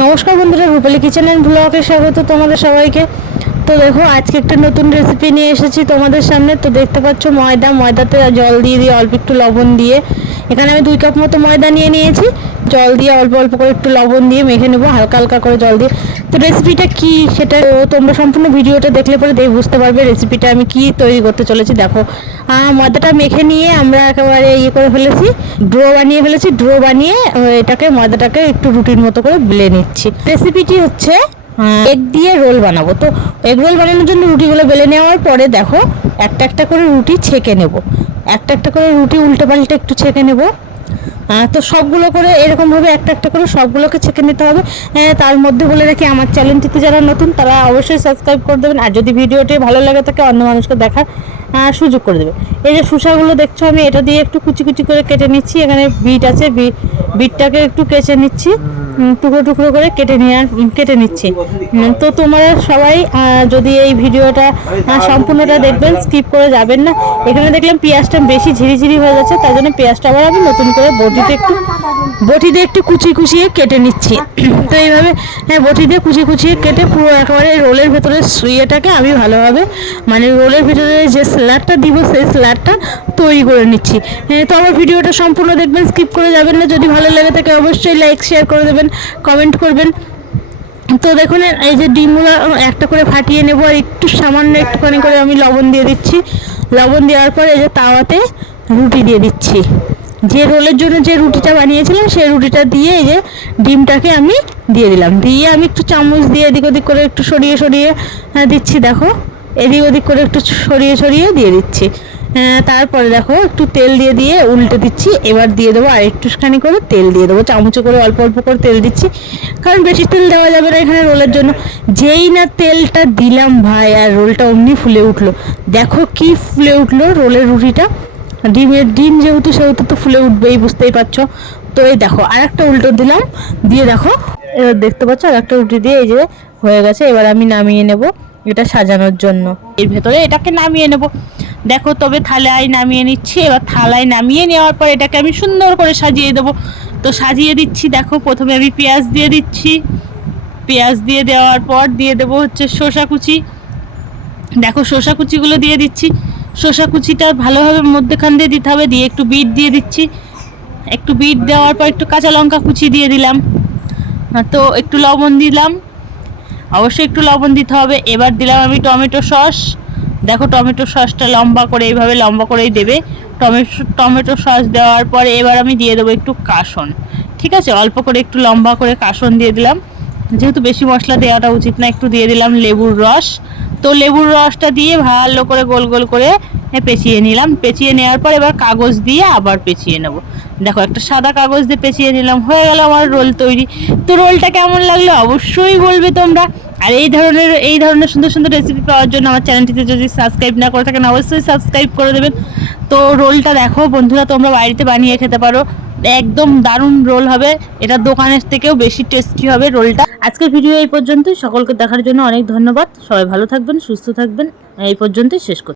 নমস্কার বন্ধুরা, রূপালী kitchen and ব্লগে স্বাগত তোমাদের সবাইকে। তো দেখো, আজকে একটা নতুন রেসিপি নিয়ে এসেছি তোমাদের সামনে। তো দেখতে পাচ্ছ ময়দাতে জল দিয়ে অল্প একটু লবণ দিয়ে, এখানে আমি 2 কাপ মতো ময়দা নিয়েছি। জল দিয়ে অল্প অল্প করে একটু লবণ দিয়ে মেখে নেবো, হালকা হালকা করে জল দিয়ে। তো রেসিপিটা কি সেটা তোমরা সম্পূর্ণ ভিডিওটা দেখলে পরে বুঝতে পারবে রেসিপিটা আমি কি তৈরি করতে চলেছি। দেখো, ময়দাটা মেখে নিয়ে আমরা একেবারে করে ফেলেছি, ড্রো বানিয়ে ফেলেছি। ড্রো বানিয়ে এটাকে ময়দাটাকে একটু রুটির মতো করে বেলে নিচ্ছি। রেসিপিটি হচ্ছে এগ দিয়ে রোল বানাবো। তো এগ রোল বানানোর জন্য রুটিগুলো বেলে নেওয়ার পরে দেখো, একটা একটা করে রুটি ছেঁকে নেব। একটা একটা করে রুটি উল্টে পাল্টে একটু ছেঁকে নেব। তো সবগুলো করে এরকমভাবে একটা একটা করে সবগুলোকে ছেঁকে নিতে হবে। তার মধ্যে বলে রাখি, আমার চ্যানেলটিতে যারা নতুন তারা অবশ্যই সাবস্ক্রাইব করে দেবেন, আর যদি ভিডিওটি ভালো লাগে থাকে অন্য মানুষকে দেখার সুযোগ করে দেবে। এই যে শসাগুলো দেখছো, আমি এটা দিয়ে একটু কুচি কুচি করে কেটে নিচ্ছি। এখানে বিট আছে, বিটটাকে একটু কেটে নিচ্ছি, টুকরো টুকরো করে কেটে নিচ্ছি। তো তোমরা সবাই যদি এই ভিডিওটা সম্পূর্ণটা দেখবেন, স্কিপ করে যাবেন না। এখানে দেখলাম পেঁয়াজটা বেশি ঝিরিঝিরি হয়ে যাচ্ছে, তাই জন্য পেঁয়াজটা আবার আমি নতুন করে বটি দিয়ে একটু কুচিয়ে কেটে নিচ্ছি। তো এইভাবে বটি দিয়ে কুচিয়ে কেটে পুরো একেবারে রোলের ভেতরে শুয়েটাকে আমি ভালোভাবে, মানে রোলের ভেতরে যে স্যালাডটা দিব সেই স্যালাডটা তৈরি করে নিচ্ছি। তো আমার ভিডিওটা সম্পূর্ণ দেখবেন, স্কিপ করে যাবেন না। যদি ভালো লাগে থাকে অবশ্যই লাইক শেয়ার করে দেবেন, কমেন্ট করবেন। তো দেখুন, এই যে ডিমগুলো একটা করে ফাটিয়ে নেব, আর একটু সামান্য একটুখানি করে আমি লবণ দিয়ে দিচ্ছি। লবণ দেওয়ার পর এই যে তাওয়াতে রুটি দিয়ে দিচ্ছি। যে রোলের জন্য যে রুটিটা বানিয়েছিলাম সেই রুটিটা দিয়ে এই যে ডিমটাকে আমি দিয়ে দিলাম। দিয়ে আমি একটু চামচ দিয়ে এদিক ওদিক করে একটু সরিয়ে দিচ্ছি। দেখো, এদিক ওদিক করে একটু সরিয়ে দিয়ে দিচ্ছি। তারপরে দেখো, একটু তেল দিয়ে উল্টে দিচ্ছি। এবার দিয়ে দেবো আর একটুখানি করে তেল দিয়ে দেবো, চামচে করে অল্প অল্প করে তেল দিচ্ছি, কারণ বেশি তেল দেওয়া যাবে না এখানে রোলের জন্য। যেই না তেলটা দিলাম ভাই, আর রোলটা অমনি ফুলে উঠলো। দেখো কি ফুলে উঠলো রোলের রুটিটা। ডিম যেহেতু সেহেতু তো ফুলে উঠবেই, বুঝতেই পারছো। তো এই দেখো, আর একটা উল্টো দিলাম, দিয়ে দেখো এবার দেখতে পাচ্ছ আর একটা রুটি দিয়ে এই যে হয়ে গেছে। এবার আমি নামিয়ে নেব এটা সাজানোর জন্য। এর ভেতরে এটাকে নামিয়ে নেব। দেখো, তবে থালায় নামিয়ে নিচ্ছি। এবার থালায় নামিয়ে নেওয়ার পর এটাকে আমি সুন্দর করে সাজিয়ে দেবো। তো সাজিয়ে দিচ্ছি। দেখো, প্রথমে আমি পেঁয়াজ দিয়ে দিচ্ছি। পেঁয়াজ দিয়ে দেওয়ার পর দিয়ে দেবো হচ্ছে শসা কুচি। দেখো, শসা কুচিগুলো দিয়ে দিচ্ছি। শসা কুচিটা ভালোভাবে মধ্যেখান দিয়ে দিতে হবে। দিয়ে একটু বিট দিয়ে দিচ্ছি। একটু বিট দেওয়ার পর একটু কাঁচা লঙ্কা কুচি দিয়ে দিলাম। তো একটু লবণ দিলাম, অবশ্যই একটু লবণ দিতে হবে। এবার দিলাম আমি টমেটো সস। দেখো, টমেটো সসটা লম্বা করে এইভাবে লম্বা করেই দেবে। টমেটো সস দেওয়ার পরে এবার আমি দিয়ে দেবো একটু কাসন। ঠিক আছে, অল্প করে একটু লম্বা করে কাসন দিয়ে দিলাম, যেহেতু বেশি মশলা দেওয়াটা উচিত না। একটু দিয়ে দিলাম লেবুর রস। তো লেবুর রসটা দিয়ে ভালো করে গোল গোল করে পেঁচিয়ে নিলাম। পেঁচিয়ে নেওয়ার পর এবার কাগজ দিয়ে আবার পেঁচিয়ে নেব। দেখো, একটা সাদা কাগজ দিয়ে পেঁচিয়ে নিলাম, হয়ে গেল আমার রোল তৈরি। তো রোলটা কেমন লাগলো অবশ্যই বলবে তোমরা। আর এই ধরনের সুন্দর সুন্দর রেসিপি পাওয়ার জন্য আমার চ্যানেলটিতে যদি সাবস্ক্রাইব না করে থাকেন অবশ্যই সাবস্ক্রাইব করে দেবেন। তো রোলটা দেখো বন্ধুরা, তোমরা বাড়িতে বানিয়ে খেতে পারো, একদম দারুণ রোল হবে। এটা দোকানের থেকেও বেশি টেস্টি হবে রোলটা। আজকের ভিডিও এই পর্যন্তই। সকলকে দেখার জন্য অনেক ধন্যবাদ। সবাই ভালো থাকবেন, সুস্থ থাকবেন। এই পর্যন্তই শেষ করছি।